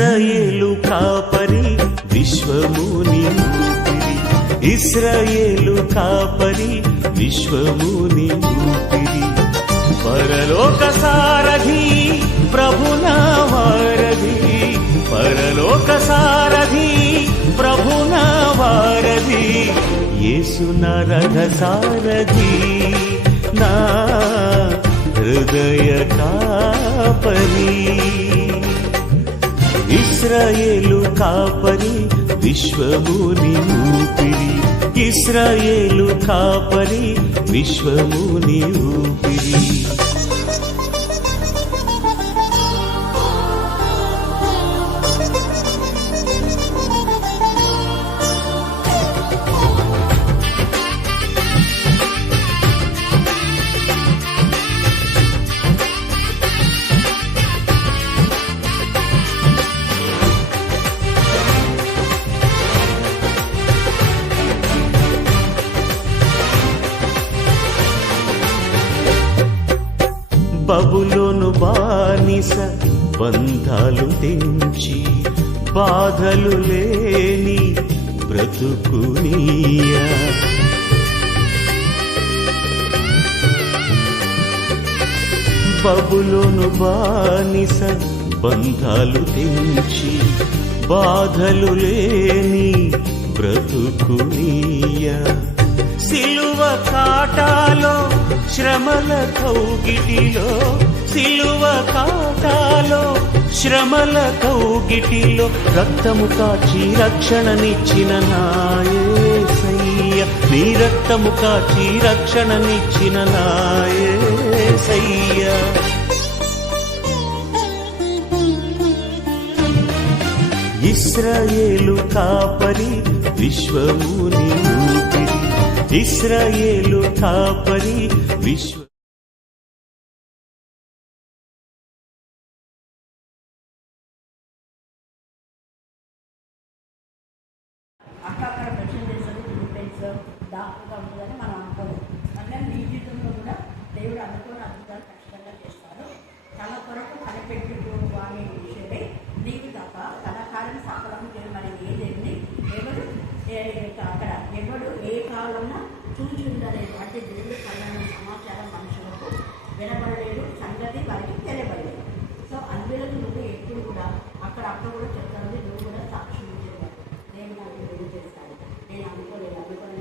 ఇశ్రాయేలు కాపరి విశ్వముని ఊపిరి, ఇశ్రాయేలు కాపరి విశ్వముని ఊపిరి, పరలోక సారథి ప్రభునా వారధి, పరలోక సారథి ప్రభునా వారధి, యేసు నా రథ సారథి నా హృదయ కాపరి. ఇశ్రాయేలు కాపరి విశ్వముని ఊపిరి, ఇశ్రాయేలు కాపరి విశ్వముని ఊపిరి. బబులోను బానిస బంధాలు తెంచి, బాధలు లేని బ్రతుకునియా, బబులోను బానిస బంధాలు తెంచి, బాధలు లేని బ్రతుకునియా, సిలువ కాటాలో శ్రమల కౌగిటిలో, సిలువ కాటాలో శ్రమల కౌగిటిలో, రక్తము కాచి రక్షణనిచ్చిన నా యేసయ్య, నీ రక్తము కాచి రక్షణనిచ్చిన నా యేసయ్య. ఇశ్రాయేలు కాపరి విశ్వముని ఊపిరి, ఇశ్రాయేలు కాపరి విశ్వ. అక్కడ మెన్షన్ చేస్తారు ఫిలిపైన్స్ డాక్టర్గా ఉంటుందని మనం అనుకోలేదు. అంటే మీ జీవితంలో కూడా దేవుడు అనుకోని అద్భుతాలు ఖచ్చితంగా చేస్తారు. తన కొరకు కనిపెట్టు వాని విషయమై నీకు తప్ప తన కార్యం సఫలం చేయమని ఏ దేవుని ఎవరు అక్కడ ఎవడు ఏ కాలంలో చూచి ఉండలేటువంటి దేవుడు కళ్ళని సమాచారం మనుషులకు వినబడలేదు, సంగతి వారికి తెలియబడలేదు. సో అందులోకి నువ్వు ఎప్పుడు కూడా అక్కడ కూడా చెప్తాను, నువ్వు కూడా సాక్షి ఇచ్చేవాడు. నేను నాకు దేవుడు చేస్తాను, నేను అనుకోని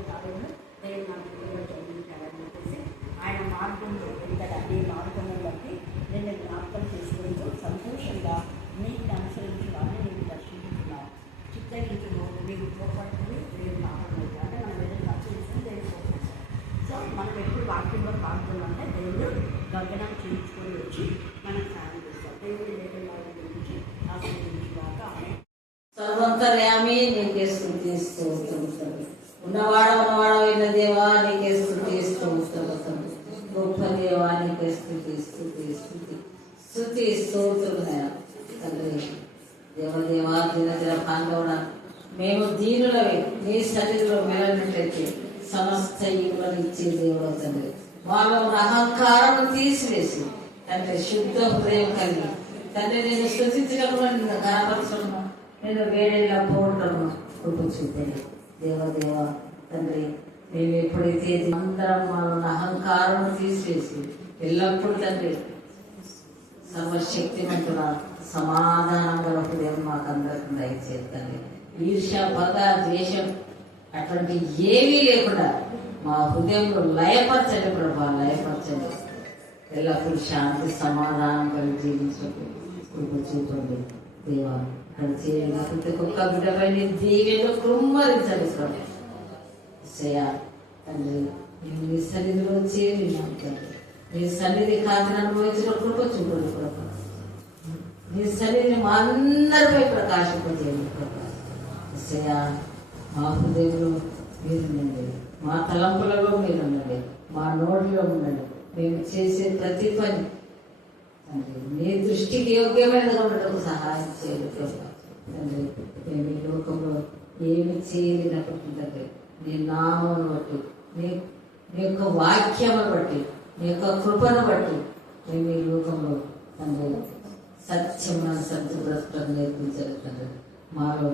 కాలంలో దేవుడు నాకు దేవుడు చదివించాడని చెప్పేసి ఆయన మార్గంలో వెంటనే నీ మార్గంలో బట్టి నేను జ్ఞాపకం చేసుకుంటూ సంతోషంగా నీకు అనుసరించడాన్ని నేను దర్శించుకున్నాను. చిత్తగించును మీకు తోపడుతుంది దేవుడు కాపాడు. అంటే మనం ఏదైనా అనుసరిస్తే దేవుడు తోపడుతుంది. సో మనం ఎప్పుడు వాక్యంలో పాడుతుందంటే దేవుడు గగనం చేయించుకొని వచ్చి మనకు సాయం చేస్తాం. దేవుడు లేకుండా గురించి ఆశీర్వదించుగాక. ఆమె సర్వంతర్యామి నీకే స్తుతి స్తోత్రం. ఉన్నవాడైన దేవా నీకే స్తుతి స్తోత్రం. గొప్ప దేవా నీకే స్తుతి స్తుతి స్తుతి స్తుతి స్తోత్రం. తండ్రి దేవదేవా దినదిన పాండవుడ, మేము దీనులవి నీ సన్నిధిలో మెలనట్లయితే సమస్త ఈవులను ఇచ్చే దేవుడు తండ్రి. వాళ్ళు అహంకారం తీసివేసి తండ్రి శుద్ధ హృదయం కలిగి తండ్రి నేను స్తుతించడము, నిన్ను కనపరచడము, నేను వేడేలా పోవడము కృప చూపండి దేవదేవ తండ్రి. మేము ఎప్పుడైతే అందరం వాళ్ళ అహంకారం తీసివేసి ఎల్లప్పుడూ తండ్రి సర్వశక్తిమంతుల సమాధానం గల హృదయం మాకు అందరికీ దయచేతండి. ఈర్ష, పగ, ద్వేషం అటువంటి ఏమీ లేకుండా మా హృదయంలో లయపరచండి ప్రభా, లయపరచండి. ఎల్లప్పుడూ శాంతి సమాధానం కలిగి జీవించండి కృప చూపండి దేవా. చేయాలి ప్రతి ఒక్క బిడ్డపై దీవెలు కృమ్మరించండి ప్రభు. తండ్రి మేము నీ సన్నిధిలో చేరి నీ సన్నిధి కాదని అనుభవించిన కృప చూపండి ప్రభు. నీ సన్నిధిని మా అందరిపై ప్రకాశింపజేయండి ప్రభు. మా హృదయంలో మీరు ఉండండి, మా తలంపులలో మీరు ఉండండి, మా నోటిలో ఉండండి. మేము చేసే ప్రతి పని తండ్రి నీ దృష్టికి యోగ్యమైనదిగా ఉండటం సహాయం చేయండి ప్రభు. తండ్రి మేము ఈ లోకంలో ఏమి చేయలేనప్పటికీ తండ్రి నీ నామను బట్టి నీ యొక్క వాక్యము బట్టి నీ యొక్క కృపను బట్టి మేము ఈ లోకంలో తండ్రి సత్యమైన సంత బ్రతకడం నేర్పించారు తండ్రి. మాలో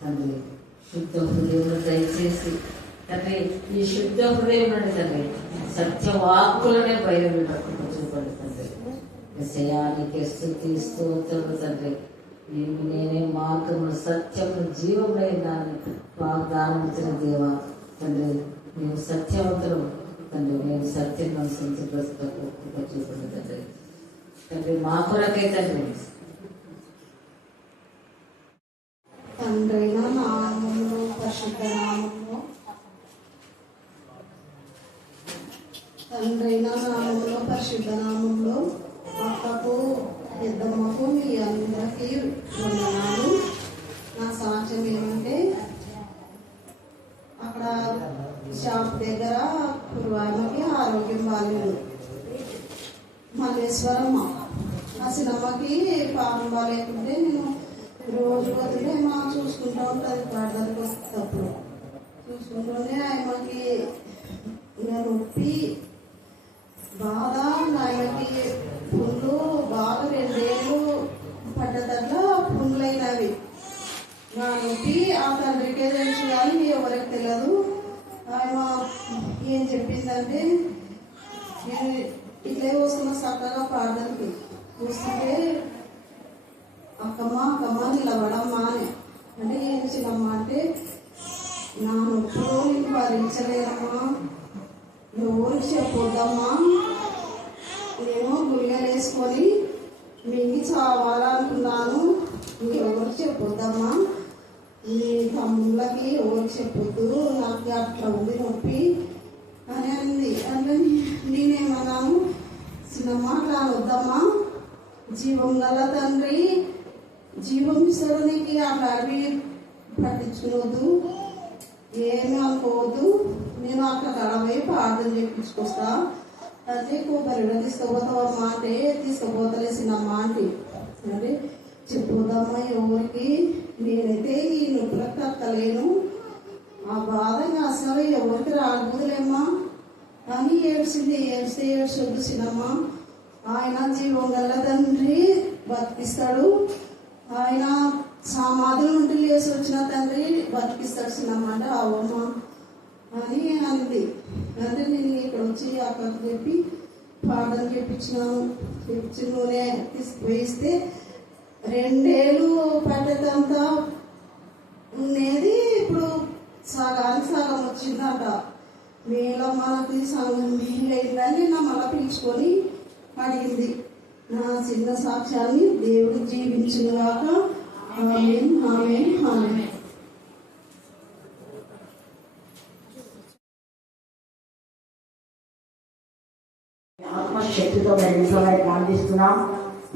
తండ్రి శుద్ధ హృదయం దయచేసి తండ్రి, ఈ శుద్ధ హృదయం నుండి తండ్రి సత్యవాక్కులనే బయలుపెట్టకుండా చూపండి తండ్రి. విషయానికి స్థుతి స్తోత్రములు తండ్రి. నేనే మార్గమును సత్యమును జీవమైన దాన్ని వాగ్దానం ఇచ్చిన దేవా తండ్రి. మేము సత్యవంతులు తండ్రి, మేము సత్యం సంతృప్తిగా చూపండి తండ్రి. తండ్రి మా కొరకే తండ్రి తండ్రైన నామములో పరిశుద్ధ నామములో తండ్రైన నామములో పరిశుద్ధ నామంలో అక్కకు పెద్దమ్మకు మీ అందరికీ వందనాలు. నా సాక్ష్యం ఏమంటే అక్కడ షాప్ దగ్గర పూర్వానికి ఆరోగ్యం బాగాలేదు. మల్లేశ్వరమ్మ ఆ సినిమాకి పాపం బాగాలేకుంటే నేను రోజు వదిలే మా చూసుకుంటూ ఉంటుంది. ప్రార్థనకు వస్తేటప్పుడు చూసుకుంటూనే ఆయనకి నొప్పి బాధ, ఆయనకి పుండ్లు బాగా 2 ఏళ్ళు పడ్డదట్లా పుండ్లైనవి. నా నొప్పి ఆ తండ్రికే తెలుసు కానీ ఎవరికి తెలియదు. ఆయన ఏం చెప్పిందంటే, నేను ఇట్లే వస్తున్నా చక్కగా ప్రార్థనకి చూస్తుంటే అక్కమ్మ నిలబడమ్మా అని అంటే ఏం చిన్నమ్మ అంటే, నా నొప్పులు నీకు భరించలేదమ్మా, ఎవరికి చెప్పొద్దమ్మా, నేను గుళ్ళలు వేసుకొని మింగి చావాలనుకున్నాను, ఎవరికి చెప్పొద్దమ్మా, నీ తమ్ముళ్ళకి ఎవరికి చెప్పొద్దు, నాకు అట్లా ఉంది నొప్పి అని అంది. అంటే నేనేమన్నాను, చిన్నమ్మ అట్లా వద్దమ్మా, జీవం గల తండ్రి జీవం ఇస్తాడు నీకు, అట్లాంటివి పట్టించుకోవద్దు, ఏమి అనుకోవద్దు, నేను అట్లా కడవై ప్రార్థన చేయించుకొస్తా అంటే కొబ్బరి తీసుకుపోతావమ్మా అంటే తీసుకుపోతలేసినమ్మా అంటే అంటే చెప్పొద్దమ్మా ఎవరికి, నేనైతే ఈ నొప్పులకు తక్కలేను, ఆ బాధ అసలు ఎవరికి రాకపోదులేమ్మా అని ఏడ్చింది. ఏడ్చొద్దు సినమ్మా, ఆయన జీవం గల తండ్రి బతికిస్తాడు, ఆయన సమాధుల నుండి లేచి వచ్చిన తండ్రి బతికిస్తాడు సినమ్మ అంటే అవమ్మ అని అంది. అంటే నేను ఇక్కడ వచ్చి అక్కడికి చెప్పి ప్రార్థన చేయించినాను. చేయించి నూనె తీసుకుపోయిస్తే 2 ఏళ్ళు పట్టేదంతా ఉండేది, ఇప్పుడు సగానికి సగం వచ్చిందట. మేలో మనకి సగం మేలైందని నా మళ్ళీ పిలుచుకొని అడిగింది. నా చిన్న సాక్ష్యాన్ని దేవుడు జీవించుగాక. ఆమేన్, ఆమేన్, ఆమేన్. ఆత్మశక్తితో మరి ప్రార్థిస్తున్నాం.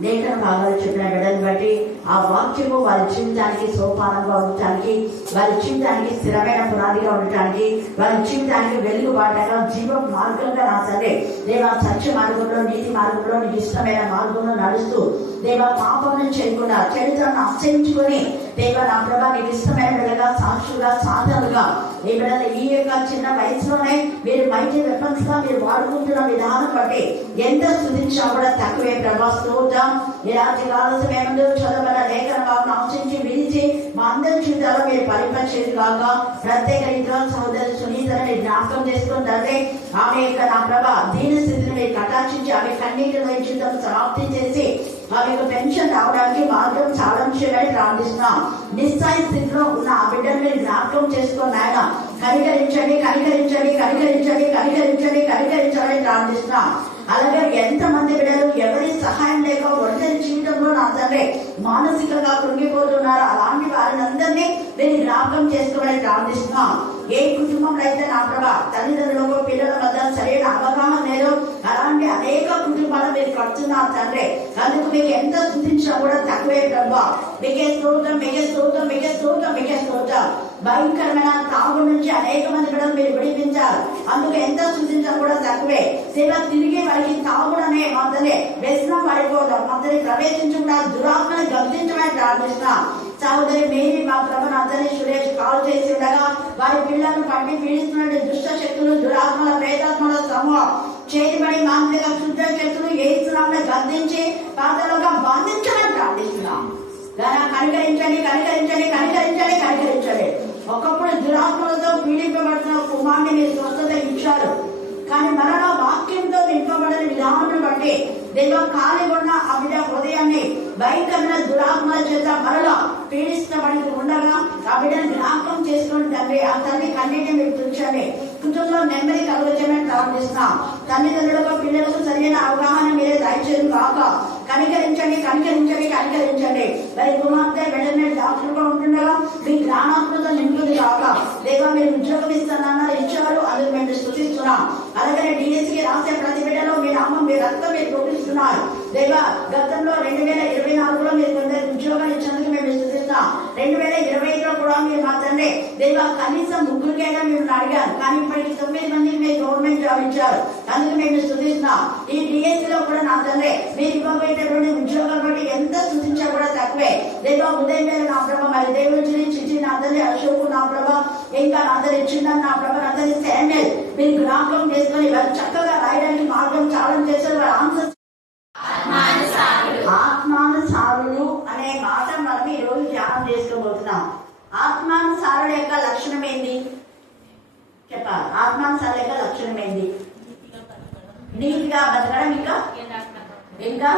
లేఖన భాగాలు చెప్పిన బిడ్డను బట్టి ఆ వాక్యము వారి జీవితానికి సోపానంగా ఉండటానికి, వారి జీవితానికి స్థిరమైన పునాదిగా ఉండటానికి, వారి జీవితానికి వెలుగుబాటగా జీవ మార్గంగా నా తండ్రి దేవా సత్య మార్గంలో నీతి మార్గంలో నీకు ఇష్టమైన మార్గంలో నడుస్తూ దేవా పాపం చేయకుండా చరిత్రను అసహించుకొని దేవా నా ప్రభా నీకు ఇష్టమైన బిడ్డగా సాక్షులుగా సాధనలుగా ఈ బిడ్డలు ఈ యొక్క చిన్న వయసులోనే మీరు మైటీ వెపన్స్ గా మీరు వాడుకుంటున్న విధానం బట్టి ఎంత స్తుతించినా కూడా తక్కువే ప్రభా. స్తోత్రం. ఈ రాత్రి కాల సమయంలో చదవబడిన లేఖన భావన ఆశించి విడిచి మా అందరి జీవితాల్లో మీరు పరిపరిచేది కాక ప్రత్యేక రీతిలో సహోదరు సునీతని జ్ఞాపకం చేసుకుంటారే. ఆమె యొక్క నా ప్రభా దీన స్థితిని మీరు కటాక్షించి ఆమె కన్నీటి జీవితం సమాప్తి చేసి ఆమెకు పెన్షన్ రావడానికి మార్గం సాధించమని ప్రార్థిస్తున్నాం. నిస్సాయ స్థితిలో ఉన్న ఆ బిడ్డను మీరు జ్ఞాపకం చేసుకుని ఆయన కనికరించండి, కనికరించండి, కనికరించండి, కనికరించండి, కనికరించాలని ప్రార్థిస్తున్నాం. అలాగే ఎంతమంది బిడ్డలు ఎవరి సహాయం లేక ఒంటరి జీవితంలో నా తండ్రి మానసికంగా కృంగిపోతున్నారు, అలాంటి వారిని అందరినీ నేను జ్ఞాపకం చేసుకోవాలని ప్రార్థిస్తున్నాం. ఏ కుటుంబంలో అయితే నా ప్రభా తల్లిదండ్రులకు పిల్లల మధ్య సరైన అవగాహన లేదు, అలాంటి అనేక కుటుంబాలు మీరు కడుతున్నారు తండ్రి. అందుకు మీకు ఎంత స్తుతించినా కూడా తక్కువే ప్రభా. మీకే స్తోత్రం, మీకే స్తోత్రం, మీకే స్తోత్రం, మీకే స్తోత్రం. భయంకరమైన తాగు నుంచి అనేక మంది బిడ్డలు మీరు విడిపించారు, అందుకు ఎంత స్తుతించినా కూడా తక్కువే. సేవ తిరిగి వారికి తాగుడనే మధ్యనే వ్యసనం పడిపోవడం మధ్యని ప్రవేశించకుండా దురాత్మని గమనించమని ప్రార్థిస్తున్నాం. సహోదరి మేరీ మా ప్రభు అతని సురేష్ కాల్ చేసి ఉండగా వారి పిల్లలను పట్టి పీడిస్తున్న దుష్ట శక్తులు, దురాత్మల, ప్రేతాత్మల సమూహం చేతిబడి మాంత్రిక శుద్ధ శక్తులు ఏస్తున్నామని గర్దించి పాతలుగా బంధించమని ప్రార్థిస్తున్నాం. కనికరించండి, కనికరించండి, కనికరించండి, కనికరించండి. ఒకప్పుడు దురాత్మలతో పీడింపబడుతున్న కుమారుని మీరు స్వస్థత ఇచ్చారు. కానీ మరలా వాక్యంతో నింపబడిన విధానం బట్టి దేవా ఖాళీ ఉన్న ఆ బిడ్డ హృదయాన్ని భయంకరమైన దురాత్మల చేత మరలా పీడిస్తబడి ఉండగా ఆ బిడ్డను జ్ఞాపకం చేసుకుని తండ్రి ఆ తల్లి కన్నీటిని మీరు తుంచండి. కుటుంబంలో నెమ్మది కలుగజేయమని ప్రార్థిస్తున్నాం. తల్లిదండ్రులకు పిల్లలకు సరైన అవగాహన మీరే దయచేయడం కాక కనికరించండి, కనికరించండి, కనికరించండి. మరి కుమార్తె వెంటనే డాక్టర్గా ఉంటుండగా మీ జ్ఞానాత్మతో నింపుది కాక దేవా మీరు ఉద్యోగం ఇస్తానన్నారు, ఇచ్చారు, అందుకు మేము స్తుతిస్తున్నాం. అలాగే డిఎస్కి రాసే ప్రతి బిడ్డలో మీ నామం మీ రక్తం మీరు చూపిస్తున్నారు దేవా. గతంలో 2024లో మీరు కొందరు ఉద్యోగాలు ఇచ్చినందుకు మేము స్తుతిస్తాం. 2025లో కూడా మీరు మా తండ్రి దేవా కనీసం ముగ్గురికైనా మేము అడిగాను, కానీ ఇప్పటికి 9 మందికి మీరు గవర్నమెంట్ జాబ్ ఇచ్చారు, అందుకు మేము స్తుతిస్తున్నాం. ఈ డిఎస్సి లో కూడా నా తండ్రి మీరు ఇవ్వబోయేటటువంటి ఉద్యోగాలు బట్టి ఎంత స్తుతించా కూడా తక్కువే దేవా. ఉదయం మీద నా ప్రభ మరి దేవుడి చిచ్చి నా తండ్రి అశోకు నా ప్రభ ఇంకా నా తండ్రి ఇచ్చిందని నా ప్రభ నా తండ్రి శామ్యుయల్ మీరు జ్ఞాపకం చేసుకుని వారు చక్కగా రాయడానికి మార్గం చాలా చేశారు. వారు ఆన్సర్ ఆత్మానుసారులు అనే మాట మనం ఈ రోజు ధ్యానం చేసుకోబోతున్నాం. ఆత్మానుసారుల యొక్క లక్షణం ఏంది చెప్పాలి. ఆత్మానుసారుల యొక్క లక్షణం ఏంది? నీతిగా బతకడం, ఇంకా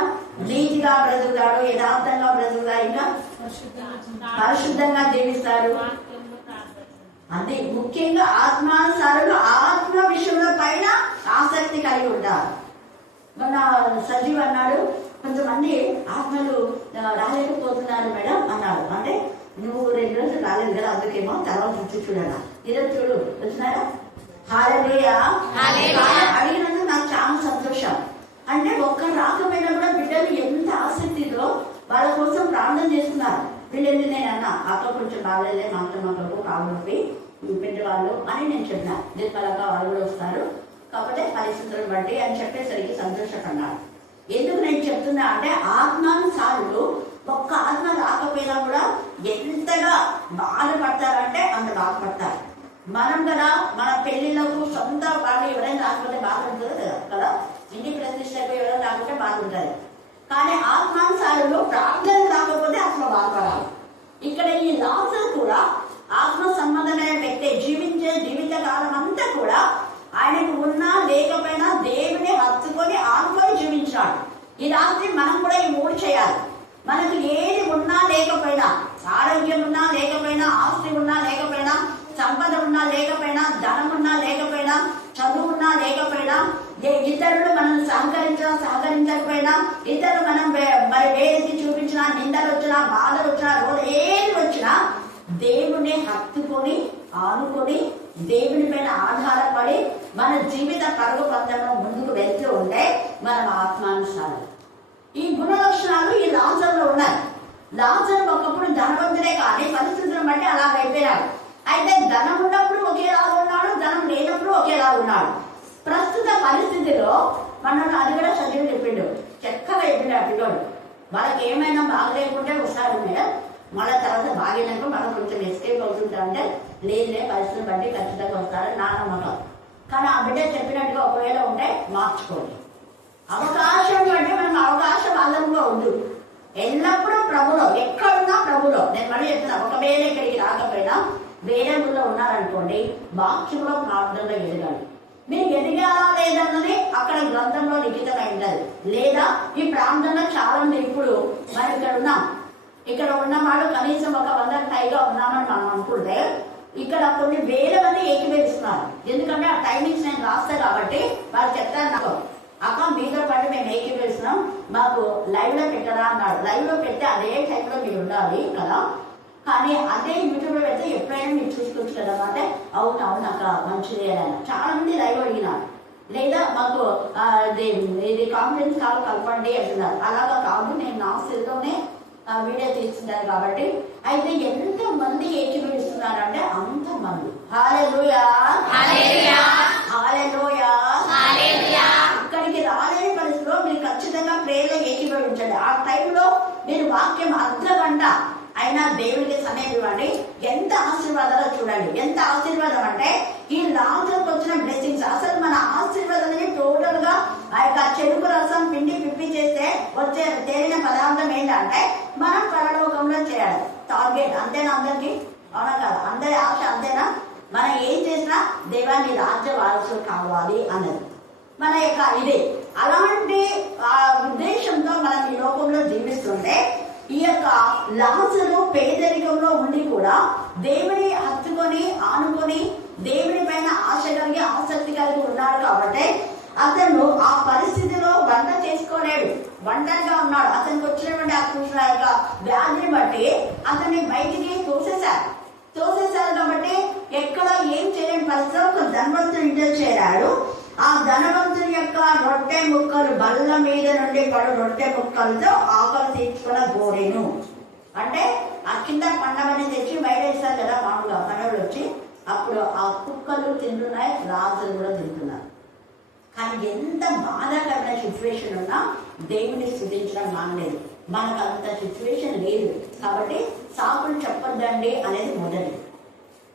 నీతిగా బ్రతుకుతాడు, యథార్థంగా బ్రతుకుతాడు, ఇంకా పరిశుద్ధంగా జీవిస్తాడు. అది ముఖ్యంగా ఆత్మానుసారులు ఆత్మ విషయంలో పైన ఆసక్తి కలిగి ఉంటారు. మొన్న సజీవ్ అన్నాడు, కొంతమంది ఆత్మలు రాలేకపోతున్నారు మేడం అన్నాడు. అంటే నువ్వు 2 రోజులు రాలేదు కదా, అందుకేమో తర్వాత చూసి చూడాల. ఈరోజు చూడు వచ్చినారా? హల్లెలూయా. అడిగినందుకు నాకు చాలా సంతోషం. అంటే ఒక్క రాకపోయినా కూడా బిడ్డలు ఎంత ఆసక్తితో వాళ్ళ కోసం ప్రార్థన చేస్తున్నారు. వీళ్ళేంటి నేను అన్నా అక్క కొంచెం బాగాలేదే, మా అత్తమ్మకు కావునొప్పి పెద్దవాళ్ళు అని నేను చెప్పిన. దీపాలక వాళ్ళు కూడా వస్తారు కాబట్టి పరిస్థితులను బట్టి అని చెప్పేసరికి సంతోషపడ్డారు. ఎందుకు నేను చెప్తున్నా అంటే ఆత్మానుసారులు ఒక్క ఆత్మ రాకపోయినా కూడా ఎంతగా బాధపడతారంటే అంత బాధపడతారు. మనం కదా మన పెళ్లిళ్ళకు సొంత వాళ్ళు ఎవరైనా రాకపోతే బాధ ఉంటుంది కదా, ఇంటి ప్రతిష్టకు ఎవరైనా రాకపోతే బాధ ఉంటుంది. కానీ ఆత్మానుసారులు ప్రార్థన రాకపోతే ఆత్మ బాధపడాలి. ఇక్కడ ఈ లాజరు కూడా ఆత్మ సంబంధమైన వ్యక్తి, జీవించే జీవిత కాలం అంతా కూడా ఆయనకు ఉన్నా లేకపోయినా దేవుని హత్తుకొని ఆనుకొని జీవించాడు. ఈ రాత్రి మనం కూడా ఈ 3 చేయాలి. మనకు ఏది ఉన్నా లేకపోయినా, ఆరోగ్యం ఉన్నా లేకపోయినా, ఆస్తి ఉన్నా లేకపోయినా, సంపద ఉన్నా లేకపోయినా, ధనం ఉన్నా లేకపోయినా, చదువు ఉన్నా లేకపోయినా, ఇతరులు మనం సహకరించకపోయినా, ఇతరులు మనం మరి వేరేది చూపించినా, నిందలు వచ్చినా, బాధలు వచ్చినా, ఏది వచ్చినా దేవుని హత్తుకొని ఆనుకొని దేవుని పైన ఆధారపడి మన జీవిత పరుగు పందంలో ముందుకు వెళ్తూ ఉంటే మనం ఆత్మానుసారం. ఈ గుణ లక్షణాలు ఈ లాజరులో ఉన్నాయి. లాజరు ఒకప్పుడు ధనవంతుడే, కానీ పరిస్థితులను బట్టి అలా అయిపోయాడు. అయితే ధనం ఉన్నప్పుడు ఒకేలాగా ఉన్నాడు, ధనం లేనప్పుడు ఒకేలా ఉన్నాడు. ప్రస్తుత పరిస్థితిలో మనం అది కూడా చదివి చెప్పిండు, చక్కగా చెప్పిండు ఆ పిల్లోడు. వాళ్ళకి ఏమైనా బాగలేకుంటే వస్తారు మీద, మళ్ళీ తర్వాత బాగినాక మనం కొంచెం ఎస్కేప్ అవుతుంటా అంటే లేదులే పరిస్థితిని బట్టి ఖచ్చితంగా వస్తారని నా నమ్మకం. కానీ ఆ బిడ్డ చెప్పినట్టుగా ఒకవేళ ఉంటే మార్చుకోండి. అవకాశం బట్టి మనం అవకాశవాదంగా ఉండు. ఎల్లప్పుడూ ప్రభులో, ఎక్కడున్నా ప్రభులో. నేను మళ్ళీ చెప్తున్నా, ఒకవేళ ఇక్కడికి రాకపోయినా వేరే ఊళ్ళో ఉన్నారనుకోండి, వాక్యంలో ప్రార్థనలో ఎదగాలి. మీరు ఎదిగాలా లేదన్నది అక్కడ గ్రంథంలో లిఖితమై ఉండాలి. లేదా ఈ ప్రాంతంలో చాలా మంది ఇప్పుడు మనం ఇక్కడ ఉన్నవాడు కనీసం 100 పైగా ఉన్నామని మనం అనుకుంటే ఇక్కడ కొన్ని వేల మంది ఏకీభవిస్తున్నారు. ఎందుకంటే ఆ టైమింగ్స్ నేను రాస్తా కాబట్టి వాళ్ళు చెప్తారు నాకు, అక్క మీతో పాటు మేము ఏకీభవిస్తున్నాం, మాకు లైవ్ లో పెట్టరా అన్నాడు. లైవ్ లో పెడితే అదే టైంలో మీరు ఉండాలి కదా, కానీ అదే యూట్యూబ్ లో పెడితే ఎప్పుడైనా మీరు చూసుకోవచ్చు కదా అంటే అవును అక్క మంచిదే అని చాలా మంది లైవ్ అడిగినారు. లేదా మాకు ఇది కాన్ఫరెన్స్ కాల్ కలపండి అంటున్నారు. అలాగా కాదు, నేను నా సెల్లోనే వీడియో తీస్తున్నారు కాబట్టి. అయితే ఎంత మంది ఏకీభవిస్తున్నారంటే అంతమంది. హల్లెలూయా, హల్లెలూయా, హల్లెలూయా. ఇక్కడికి రాలేని పరిస్థితిలో మీరు ఖచ్చితంగా ప్రేయర్లో ఏకీభవించండి. ఆ టైంలో మీరు వాక్యం అర్ధగంట అయినా దేవుడికి సమయం ఇవ్వండి. ఎంత ఆశీర్వాదాలు చూడండి, ఎంత ఆశీర్వాదం అంటే ఈ లాజరుకు వచ్చిన బ్లెస్సింగ్స్. అసలు మన ఆశీర్వాదాన్ని టోటల్ గా ఆ యొక్క చెరుకు రసం పిండి పిప్పి చేస్తే వచ్చే తేలిన పదార్థం ఏంటంటే మనం పరలోకంలో చేయాలి. టార్గెట్ అంతేనా అందరికి? అవునా కదా? అందరి ఆశ అంతేనా? మనం ఏం చేసినా దేవాన్ని రాజ్య వారసులు కావాలి అన్నది మన యొక్క ఇదే. అలాంటి ఉద్దేశంతో మనం ఈ లోకంలో జీవిస్తుంటే ఈ యొక్క లాజరు పేదరికంలో ఉండి కూడా దేవుని హత్తుకొని ఆనుకొని దేవుని పైన ఆశ కలిగి ఆసక్తి కలిగి ఉన్నాడు కాబట్టి అతను ఆ పరిస్థితిలో వంట చేసుకోలేడు, ఒంటరిగా ఉన్నాడు. అతనికి వచ్చినటువంటి ఆ యొక్క వ్యాధిని బట్టి అతన్ని బయటికి తోసేశారు కాబట్టి ఎక్కడ ఏం చేయలేని పరిస్థితిలో ఒక ధనవంతుని ఇంట్లో చేరాడు. ఆ ధనవంతుని యొక్క రొట్టె ముక్కలు బల్ల మీద నుండి పడు రొట్టె ముక్కలతో ఆకలి తీర్చుకున్న గోరెను. అంటే ఆ కింద పండమని తెచ్చి బయట వేస్తారు కదా మామూలుగా పనులు వచ్చి, అప్పుడు ఆ కుక్కలు తింటున్నాయి, రాజులు కూడా తింటున్నారు. కానీ ఎంత బాధాకరమైన సిచ్యువేషన్ ఉన్నా దేవుని స్తుతించడం మానలేదు. మనకు అంత సిచ్యువేషన్ లేదు కాబట్టి సాకులు చెప్పొద్దండి అనేది మొదటి.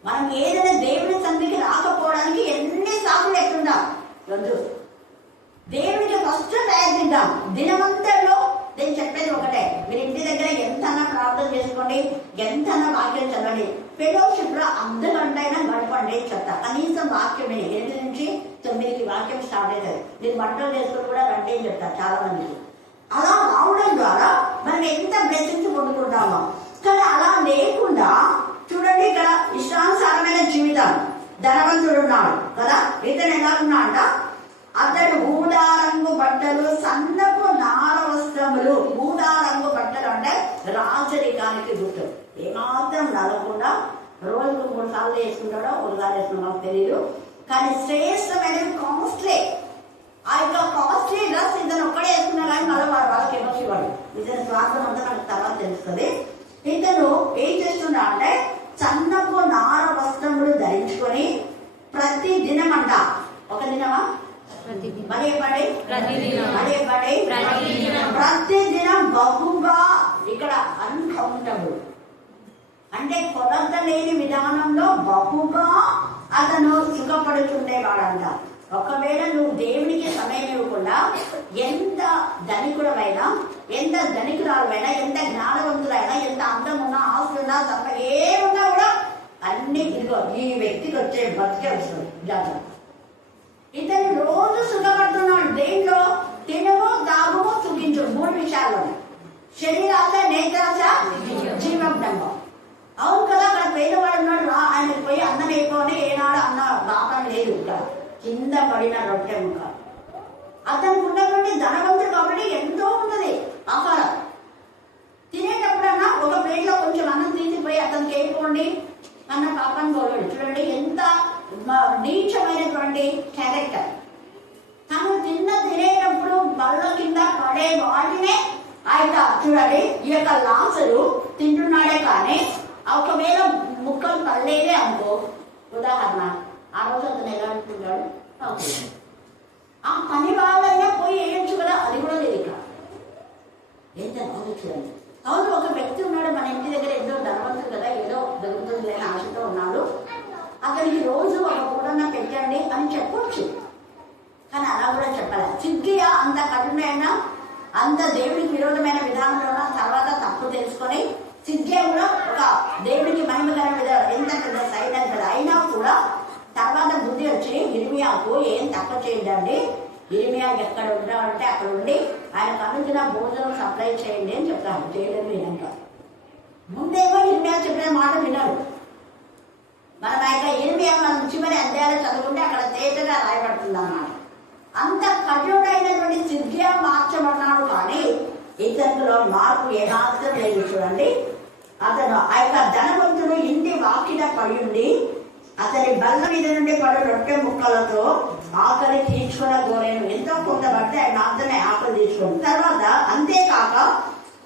మనం ఏదైనా దేవుని సన్నిధికి రాకపోవడానికి ఎన్ని సాకులు ఎట్లుంటాం వద్దు. దేవునికి ఫస్ట్ ప్రయత్నిద్దాం. దినమంతలో నేను చెప్పేది ఒకటే, మీరు ఇంటి దగ్గర ఎంతన్నా ప్రార్థన చేసుకోండి, ఎంతన్నా వాక్యం చదవండి, ఫెలోషిప్ లో అర్ధ గంట అయినా గడపండి చెప్తా. కనీసం వాక్యం 8 నుంచి 9కి వాక్యం స్టార్ట్ అవుతుంది. మీరు వంటలు చేసుకుని కూడా రండి అని చెప్తారు చాలా మందికి. అలా రావడం ద్వారా మనం ఎంత బ్లెస్సింగ్స్ పొందుకుంటామో. కానీ అలా లేకుండా చూడండి, ఇక్కడ ఇష్టానుసారమైన జీవితం. ధనవంతుడు ఉన్నాడు కదా, ఇతను ఎలా ఉన్నాడ, అతడు ఊదా రంగు బట్టలు, సన్నపు నార వస్త్రములు. ఊదా రంగు బట్టలు అంటే రాజరికానికి గుర్తు. ఏమాత్రం నడకుండా రోజుకు 3 సార్లు వేసుకుంటాడో 1 సార్లు వేసుకున్నాడో తెలియదు. కానీ శ్రేష్టమైన కాస్ట్లీ, ఆ యొక్క కాస్ట్లీ డ్రెస్ ఇతను ఒక్కడే వేసుకున్నా కానీ మళ్ళీ వాళ్ళకి ఏమొచ్చేవాడు. ఇతని స్వార్థం అంతా మనకు తర్వాత తెలుస్తుంది. ఇతను ఏం చేస్తున్నా అంటే సన్నపు నార వస్త్రములు ధరించుకొని ప్రతి దినం అంట, ఒక దినమా ప్రతి దినం బహుగా, ఇక్కడ అన్కౌంటబుల్ అంటే కొలత లేని విధానంలో బహుగా అతను సుఖపడుతుండేవాడంట. ఒకవేళ నువ్వు దేవునికి సమయం ఇవ్వకుండా ఎంత ధనికుడమైనా, ఎంత ధనికురాలైనా, ఎంత జ్ఞానవంతులైనా, ఎంత అందమున్నా, ఆస్తున్నా, తప్ప ఏమున్నా కూడా అన్ని ఇదిగో ఈ వ్యక్తికి వచ్చే బతికే వస్తుంది. ఇతను రోజు సుఖపడుతున్నాడు. దేంట్లో? తినము, తాగుము, సుఖించు. 3 విషయాల్లోనే. శరీరాశ, నేత్రాశ, జీవజ్ఞంగం. అవును కదా, అక్కడ పేదవాడు ఉన్నాడు, ఆయనకు పోయి అన్నం అయిపోయి ఏనాడు అన్న బాపం లేదు. ఇక్కడ కింద పడిన రొట్టె ముక్క. అతనికి ఉన్నటువంటి ధనవంతుడు కాబట్టి ఎంతో ఉన్నది ఆహారం. తినేటప్పుడన్నా ఒక ప్లేట్లో కొంచెం అన్నం తీసిపోయి అతనికి అయిపోండి అన్న పాపాన్ని పోలేడు. చూడండి ఎంత నీచమైనటువంటి క్యారెక్టర్. తను తినేటప్పుడు బల్ల కింద పడే వాటినే ఆయన చూడండి, ఈ యొక్క లాజరు తింటున్నాడే కానీ ఒకవేళ ముక్కలు పడలేదే అనుకో, ఉదాహరణ ఆ రోజు అతను ఎలా అంటున్నాడు, ఆ పని వాళ్ళైనా పోయి వేయచ్చు కదా, అది కూడా లేదు. ఇక్కడ ఎంత బాగా చూడండి. అవును, ఒక వ్యక్తి ఉన్నాడు మన ఇంటి దగ్గర, ఎంతో ధనవంతుడు కదా, ఏదో దొరుకుతుంది లేని ఆశతో ఉన్నాడు. అతనికి రోజు ఒక పూటన్నా పెట్టండి అని చెప్పొచ్చు, కానీ అలా కూడా చెప్పాలి. సిద్ధియా అంత కఠినమైన, అంత దేవుడికి విరోధమైన విధానంలో తర్వాత తప్పు తెలుసుకొని సిద్ధియా కూడా ఒక దేవుడికి మహిమకరమైన విధానం, ఎంత పెద్ద సైన్యం కదా, అయినా కూడా తర్వాత బుద్ధి వచ్చి ఇర్మియాకు ఏం తక్కువ చేయండి, ఇర్మియా ఎక్కడ ఉంటాడంటే అక్కడ ఉండి ఆయనకు అందించిన భోజనం సప్లై చేయండి అని చెప్తాను. చేయలేదు వినంట. ముందేమో ఇర్మియా చెప్పిన మాట వినరు. మనం ఆ యొక్క ఇర్మియా మనం చివరి అధ్యాయాలు చదువుకుంటే అక్కడ తేటగా రాయబడుతుంది అన్నమాట. అంత కఠినమైనటువంటి సిద్ధియా మార్చబడినాడు కానీ ఇతనిలో మార్పు ఏమాత్రం లేదు. చూడండి, అతను ఆ యొక్క ధనవంతుడు ఇంటి వాకిట పడి ఉండి అతని బల్ల మీద నుండి పడు రొట్టె ముక్కలతో ఆకలి తీర్చుకున్న గోరేను. ఎంతో కొంత పడితే ఆయన మాత్రమే ఆకలి తీర్చుకోండి. తర్వాత అంతేకాక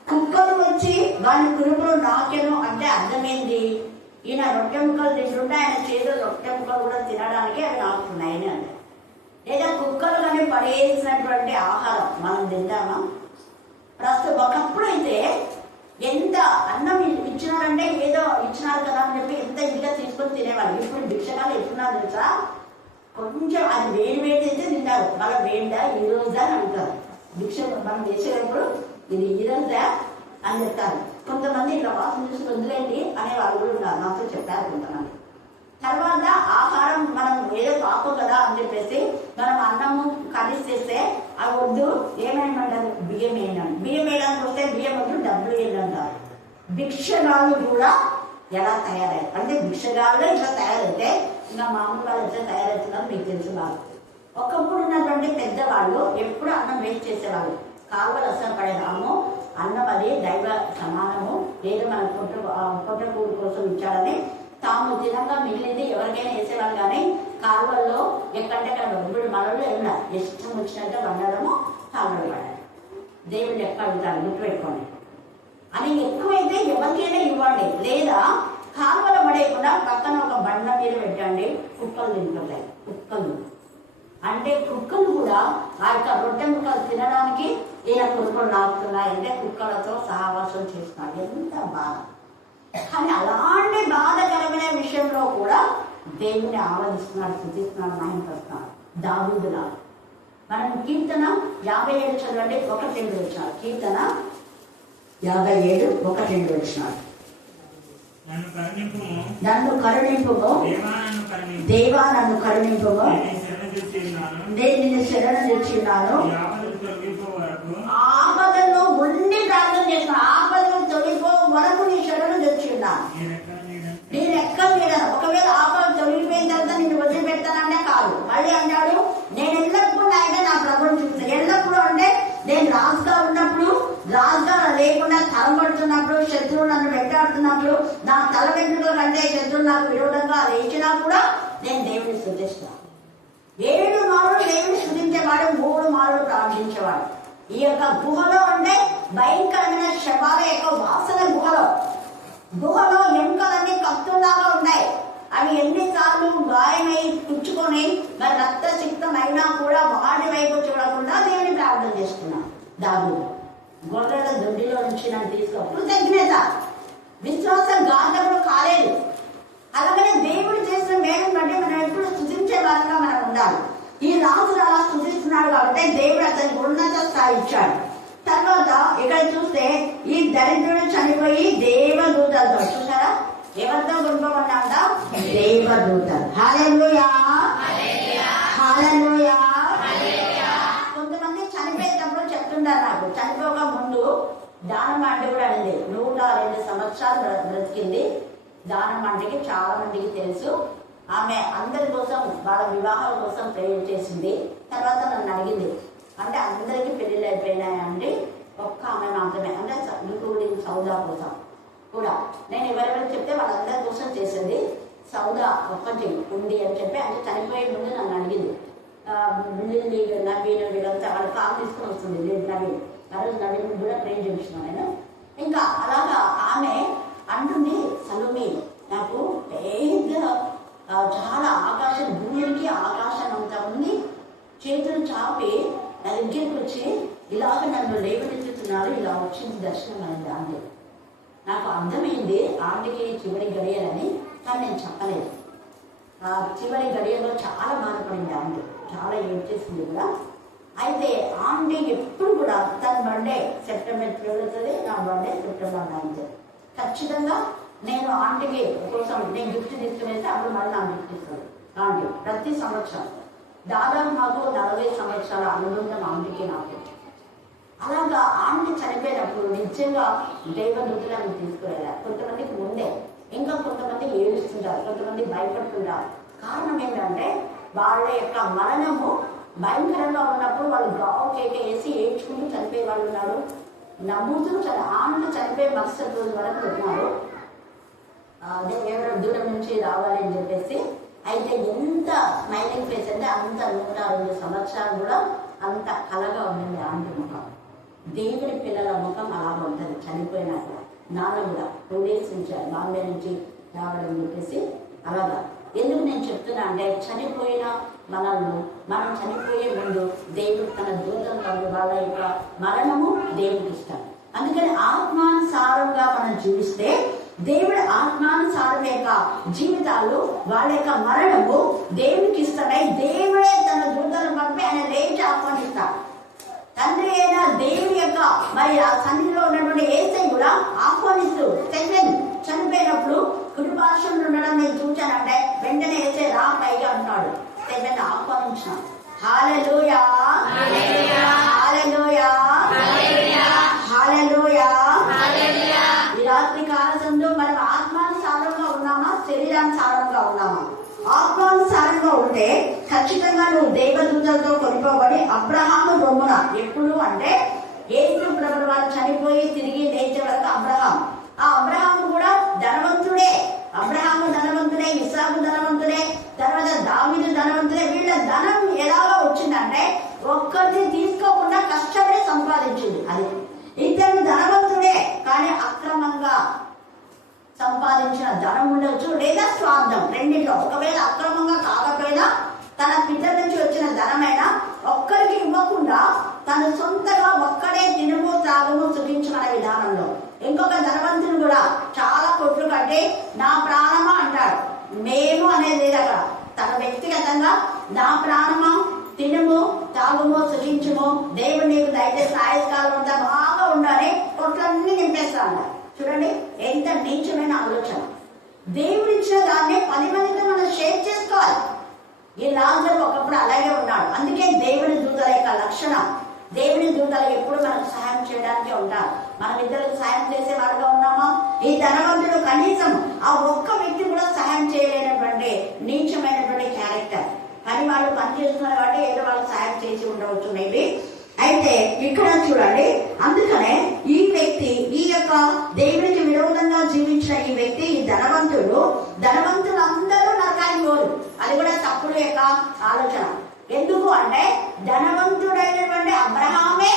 కుక్కలు వచ్చి వాని కురుపులు నాకెను అంటే అర్థమైంది, ఈయన రొట్టె ముక్కలు తింటుంటే ఆయన చేదు రొట్టె ముక్కలు కూడా తినడానికి అవి నాకున్నాయని అంటే. లేదా కుక్కలు కానీ పడేసినటువంటి ఆహారం మనం తింటామా? ప్రస్తుతం ఒకప్పుడైతే ఎంత అన్నం ఇచ్చినారంటే ఏదో ఇచ్చినారు కదా అని చెప్పి ఎంత ఇదిగా తీసుకొని తినేవాళ్ళు. ఇప్పుడు భిక్షకాలు ఎట్టున్నారు తెలుసా, కొంచెం అది వేడి వేడి అయితే తింటారు. అంటారు, మనం వేండా ఈ రోజా అని అంటారు. భిక్ష మనం వేసేటప్పుడు ఇది ఈ రోజా అని చెప్తారు. కొంతమంది ఇట్లా వాసన చూసి వదిలేండి అనే వాళ్ళు కూడా ఉన్నారు, నాతో చెప్పారు కొంతమంది. తర్వాత ఆహారం మనం ఏదో పాపం కదా అని చెప్పేసి మనం అన్నము కర్రీస్ చేస్తే అవి వద్దు, ఏమేమంటారు, బియ్యం వేయండి. బియ్యం వేయడానికి వస్తే బియ్యం వద్దు, డబ్బులు వేయండి అంటారు. భిక్షగాళ్ళు కూడా ఎలా తయారయ్యారు అంటే భిక్షగాళ్ళు ఇట్లా తయారైతే ఇంకా మామూలు వాళ్ళు ఎట్లా తయారవుతున్నారు మీకు తెలుసు బాగా. ఒకప్పుడు ఉన్నటువంటి పెద్దవాళ్ళు ఎప్పుడు అన్నం వేస్ట్ చేసేవాళ్ళు, కాలువలు అసలు పడేదాము, అన్నం అది దైవ సమానము, ఏదో మన పొట్ట కూడు కోసం ఇచ్చాడని తాము తినంగా మిగిలింది ఎవరికైనా వేసేవాళ్ళు. కానీ కాలువల్లో ఎక్కడంటే అక్కడ ఇప్పుడు మనలో ఏమన్నా ఇష్టం వచ్చినట్టు వండడము, కాలువలు పడాలి. దేవుడు ఎక్కడ అడుగుతాడు గుర్తుపెట్టుకోండి అని. ఎక్కువైతే ఎవరికైనా ఇవ్వండి, లేదా కాలువలు పడేయకుండా పక్కన ఒక బండ మీద పెట్టండి, కుక్కలు తింటుంటాయి. కుక్కలు అంటే కుక్కలు కూడా ఆ యొక్క రొట్టె ముక్కలు తినడానికి ఈయన కుక్కలు నాకుతున్నాయి అంటే కుక్కలతో సహవాసం చేస్తున్నాడు. ఎంత బాధ! కానీ అలాంటి బాధకరమైన విషయంలో కూడా దేవుని ఆరాధిస్తున్నాడు, స్తుతిస్తున్నాడు, మహిమపరుస్తున్నాడు. దావీదులా మనం కీర్తన 57 చదవండి, 1-2 వచ్చినాడు. కీర్తన 57:1-2 వచ్చినాడు. నన్ను కరుణింపుము దేవా, నన్ను కరుణింపుము, నేను నిన్ను శరణు తెచ్చున్నాను. ఆపదలో ఉండి ప్రార్థన చేసిన, ఆపదలు తొలగిపో వరకు నీ శరణు తెచ్చున్నాను. నేను ఎక్కడ లేదను. ఒకవేళ ఆపదలు తొలగిపోయిన తర్వాత నిన్ను వదిలిపెడతానంటే కాదు. మళ్ళీ అంటాడు, నేను ఎల్లప్పుడూ అయితే నా ప్రభుత్వం చూస్తాను. ఎల్లప్పుడూ అంటే నేను రాజుగా ఉన్నప్పుడు, రాజుగా లేకుండా తలబడుతున్నప్పుడు, శత్రువులు నన్ను వెంటాడుతున్నప్పుడు, నా తల వెంట్రుకల కంటే శత్రువులు నాకు విరోధంగా లేచినా కూడా నేను దేవుని స్తుతిస్తాను. 7 మారులు దేవుని స్తుతించేవాడు, 3 మారులు ప్రార్థించేవాడు. ఈ యొక్క గుహలో ఉండే భయంకరమైన శవాల యొక్క వాసన, గుహలో ఎముకలన్నీ కత్తుల్లాగా ఉన్నాయి. అవి ఎన్నిసార్లు గాయమై పుచ్చుకొని మరి రక్తసిక్తం అయినా కూడా వాటి వైపు చూడకుండా దేవుని ప్రార్థన చేస్తున్నాను. దావీదు గొర్రెల దొడ్డిలో నుంచి నన్ను తీసుకో తగ్గినత విశ్వాసం గాఢప్పుడు కాలేదు. అలాగనే దేవుడు చేసిన మేలుని బట్టి మనం ఎప్పుడు స్తుతించే వారంగా మనం ఉండాలి. ఈ రాజు అలా స్తుతిస్తున్నాడు కాబట్టి దేవుడు అతనికి ఉన్నత స్థాయి ఇచ్చాడు. తర్వాత ఇక్కడ చూస్తే ఈ దరిద్రుడు చనిపోయి దేవదూతలతో, చూసారా ఎవరితో గుంపమన్నాడ, దేవదూతలు. హల్లెలూయా, హల్లెలూయా. కొంతమంది చనిపోయేటప్పుడు చెప్తుంటారు, నాకు చనిపోక ముందు దానమ్మ కూడా అడిగింది. 102 సంవత్సరాలు బ్రతికింది. దానమ్మంటికి చాలా మందికి తెలుసు. ఆమె అందరి కోసం, వాళ్ళ వివాహాల కోసం ప్రేయర్ చేసింది. తర్వాత నన్ను అడిగింది, అంటే అందరికీ పెళ్ళిళ్ళు అయిపోయినాయండి, ఒక్క ఆమె మాత్రమే, అంటే ఇంక్లూడింగ్ సౌదా కోసం కూడా. నేను ఎవరెవరికి చెప్తే వాళ్ళందరి కోసం చేసింది. సౌదా ఒక్కటి ఉంది అని చెప్పి, అంటే చనిపోయే ముందు నన్ను అడిగింది. నవీన్ వీళ్ళంతా వాళ్ళ కాలు తీసుకొని వస్తుంది. నవీన్ ఆ రోజు నవీన్ కూడా ప్రేమ చేయించిన నేను. ఇంకా అలాగా ఆమె అంటుంది, సలోమి నాకు పెద్ద చాలా ఆకాశం, భూమికి ఆకాశం అంతా ఉంది, చేతులు చాపి నా దగ్గరికి వచ్చి ఇలాగ నన్ను లేవనెత్తుతున్నారు, ఇలా వచ్చింది దర్శనం అయింది ఆంటీ. నాకు అర్థమైంది ఆంటీకి చివరి గడియలని, కానీ నేను చెప్పలేదు. ఆ చివరి గడియలో చాలా బాధపడింది ఆంటీ, చాలా ఏడ్చేసింది కూడా. అయితే ఆంటీ ఎప్పుడు కూడా తన బర్త్డే సెప్టెంబర్ 12 అవుతుంది, నా బర్త్డే సెప్టెంబర్ 9. ఖచ్చితంగా నేను ఆంటీకి కోసం నేను గిఫ్ట్ తీసుకునేస్తే అప్పుడు మళ్ళీ నాకు గిఫ్ట్ ఇస్తుంది ఆంటీ ప్రతి సంవత్సరం. దాదాపు మాకు 40 సంవత్సరాల అనుబంధం ఆంటీకి నాకు. అలాగా ఆంటీ చనిపోయినప్పుడు నిజంగా దేవదూతలను తీసుకువెళ్ళారు. కొంతమందికి ముందే, ఇంకా కొంతమంది ఏడుస్తుంటారు, కొంతమంది భయపడుతుంటారు. కారణం ఏంటంటే వాళ్ళ యొక్క మరణము భయంకరంగా ఉన్నప్పుడు వాళ్ళు గావు కేక వేసి ఏడ్చుకుంటూ చనిపోయే వాళ్ళు ఉన్నారు. నమ్ముతూ ఆంటీ చనిపోయే మరుసటి రోజు వరకు ఉన్నారు. అదే ఎవరో దూరం నుంచి రావాలి అని చెప్పేసి. అయితే ఎంత స్మైలింగ్ ఫేస్ అంటే అంత 102 సంవత్సరాలు కూడా అంత కలగా ఉండింది ఆంటీ ముఖం. దేవుడి పిల్లల ముఖం అలా ఉంటుంది చనిపోయినా కూడా. నాన్న కూడా 2 days నుంచి బాంబే నుంచి రావడం చెప్పేసి అలాగా. ఎందుకు నేను చెప్తున్నా అంటే చనిపోయిన మనల్ని, మనం చనిపోయే ముందు దేవుడు తన దూతలు పంపి వాళ్ళ యొక్క మరణము దేవుడికి ఇస్తాడు. అందుకని ఆత్మానుసారంగా మనం జీవిస్తే దేవుడి ఆత్మానుసారం యొక్క జీవితాలు, వాళ్ళ యొక్క మరణము దేవుడికి ఇస్తాడై దేవుడే తన దూతలను పంపి ఆయన ఉంచినాం. హల్లెలూయా, హల్లెలూయా, హల్లెలూయా. ఈ రాత్రి కాలంలో మనం ఆత్మానుసారంగా ఉన్నామా, శరీరానుసారంగా ఉన్నామా? ఆత్మానుసారంగా ఉంటే ఖచ్చితంగా నువ్వు దేవదూతలతో కొనిపోబడి అబ్రహాము రొమ్మున ఎప్పుడు అంటే యేసు ప్రభువు వారు చనిపోయి తిరిగి లేచే వరకు ఆ అబ్రహాము కూడా ధనవంతుడే. అబ్రహాము ధనవంతుడే, ఇస్సాకు ధనవంతుడే, తర్వాత దావీదు ధనవంతుడే. వీళ్ళ ధనం ఎలాగో వచ్చిందంటే ఒక్కరిని తీసుకోకుండా కష్టపడి సంపాదించింది. అది ఇతను ధనవంతుడే కానీ అక్రమంగా సంపాదించిన ధనం ఉండొచ్చు, లేదా స్వార్థం, రెండింటిలో. ఒకవేళ అక్రమంగా కాకపోయినా తన పితల నుంచి వచ్చిన ధనమైనా ఒక్కరికి ఇవ్వకుండా తను సొంతగా ఒక్కడే తినుము త్రాగుము సుఖించుకునే విధానంలో. ఇంకొక ధనవంతుడు కూడా చాలా కొట్లు కట్టి నా ప్రాణమా అంటాడు. మేము అనేది అక్కడ తన వ్యక్తిగతంగా నా ప్రాణమా తినుము తాగుము సుఖించుము, దేవుడు నీకు దయచేసి ఆయుష్కాలం అంతా బాగా ఉండాలి, కొట్లన్నీ నింపేస్తాడు. చూడండి ఎంత నీచమైన ఆలోచన. దేవుడు ఇచ్చిన దాన్ని 10 మందితో మనం షేర్ చేసుకోవాలి. ఈ లాజరు ఒకప్పుడు అలాగే ఉన్నాడు. అందుకే దేవుని దూతల యొక్క లక్షణం, దేవుని దూతలు ఎప్పుడు మనకు సహాయం చేయడానికి ఉంటారు. మనం ఇద్దరికి సహాయం చేసే వాడుగా ఉన్నామా? ఈ ధనవంతుడు కనీసం ఆ ఒక్క వ్యక్తి కూడా సహాయం చేయలేనటువంటి నీచమైనటువంటి క్యారెక్టర్. కానీ వాళ్ళు పనిచేస్తున్నారు కాబట్టి ఏదో వాళ్ళకి సహాయం చేసి ఉండవచ్చు మేబీ. అయితే ఇక్కడ చూడండి, అందుకనే ఈ వ్యక్తి, ఈ యొక్క దేవునికి విరోధంగా జీవించిన ఈ వ్యక్తి, ఈ ధనవంతులందరూ నరకానికి పోరు. అది కూడా తప్పుడు యొక్క ఆలోచన. ఎందుకు అంటే ధనవంతుడైనటువంటి అబ్రహామే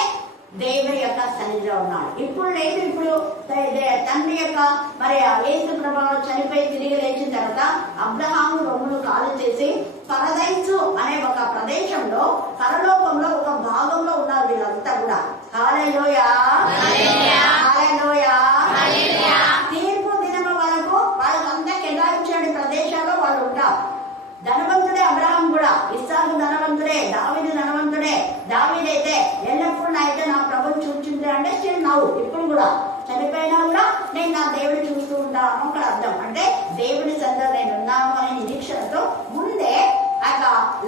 దేవుని యొక్క సన్నిధిలో ఉన్నాడు. ఇప్పుడు లేదు, ఇప్పుడు తండ్రి యొక్క మరి యేసు ప్రభావం చనిపోయి తిరిగి లేచిన తర్వాత అబ్రహాము రొమ్ములు కాలు చేసి పరదైసు అనే ఒక ప్రదేశంలో పరలోకంలో ఒక భాగంలో ఉన్నారు వీళ్ళంతా కూడా. హల్లెలూయా, హల్లెలూయా. తీర్పు దినము వరకు వాళ్ళకంతా కేటాయించిన ప్రదేశాల్లో వాళ్ళు ఉంటారు. ధనవంతుడే అబ్రహాం కూడా, ఇస్సాకు ధనవంతుడే, దావీదు ధనవంతుడే. దావీదైతే ఎల్లప్పుడు అయితే నా ప్రభుని చూచుంటే అంటే స్టిల్ నవ్వు, ఇప్పుడు కూడా చనిపోయినా కూడా నేను నా దేవుని చూస్తూ ఉంటాను అక్కడ అర్థం. అంటే దేవుని సన్నిధిలో నేను ఉన్నాను అనే నిరీక్షణతో ముందే ఆ